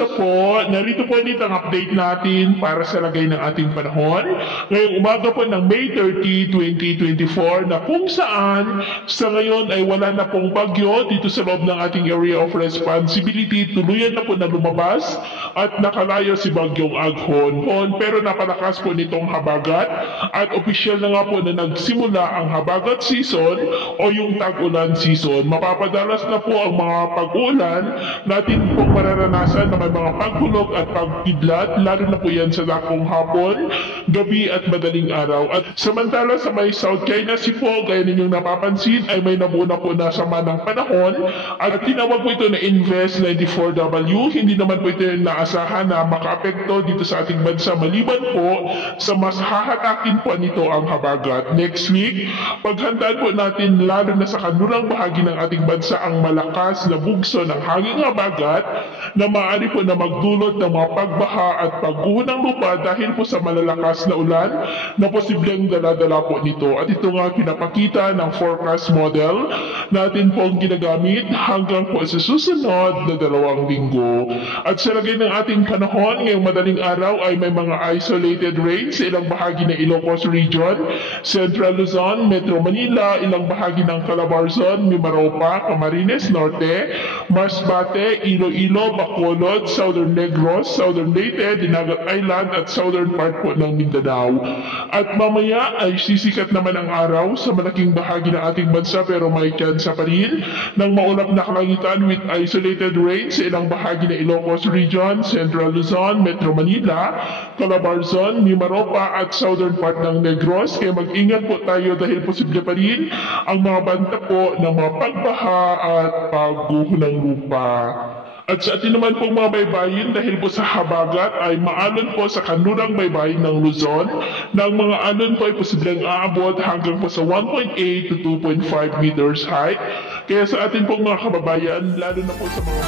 Kamusta po? Narito po dito ang update natin para sa lagay ng ating panahon. Ngayong umaga po ng May 30, 2024 na kung saan sa ngayon ay wala na pong bagyo dito sa loob ng ating area of responsibility. Tuluyan na po na lumabas at nakalayo si Bagyong Aghon. Pero napalakas po nitong habagat at opisyal na nga po na nagsimula ang habagat season o yung tag-ulan season. Mapapadalas na po ang mga pag-ulan natin pong mararanasan na may mga paghulog at pagkidlat, lalo na po yan sa dakong hapon, gabi at madaling araw. At samantala sa may South China Sea po, gaya ninyong napapansin, ay may nabuna po na sama ng panahon at tinawag po ito na Invest 94W. Hindi naman po ito naasahan na makaapekto dito sa ating bansa maliban po sa mas hahatakin po nito ang habagat. Next week, paghandaan po natin lalo na sa kanlurang bahagi ng ating bansa ang malakas na bugso ng hanging habagat na maaari po na magdulot ng mga pagbaha at pagguho ng lupa dahil po sa malalakas na ulan na posibleng dala-dala po nito. At ito nga pinapakita ng forecast model natin pong ginagamit hanggang po sa susunod na 2 linggo. At sa lagay ng ating panahon, ngayong madaling araw ay may mga isolated rains sa ilang bahagi ng Ilocos Region, Central Luzon, Metro Manila, ilang bahagi ng Calabarzon, Mimaropa, Camarines Norte, Masbate, Iloilo, Bacolod, Southern Negros, Southern Leyte, Dinagat Island at southern part po ng Mindanao. At mamaya ay sisikat naman ang araw sa malaking bahagi ng ating bansa pero may tsansa pa rin ng maulap na kalangitan with isolated rain sa ilang bahagi ng Ilocos Region, Central Luzon, Metro Manila, Calabarzon, Mimaropa at southern part ng Negros. Kaya mag-ingat po tayo dahil posible pa rin ang mga banta po ng mga pagbaha at pagguho ng lupa. At sa atin naman pong mga baybayin, dahil po sa habagat ay maalon po sa kanlurang baybayin ng Luzon, na ang mga alon po ay posibleng aabot hanggang po sa 1.8 to 2.5 meters height. Kaya sa atin pong mga kababayan, lalo na po sa mga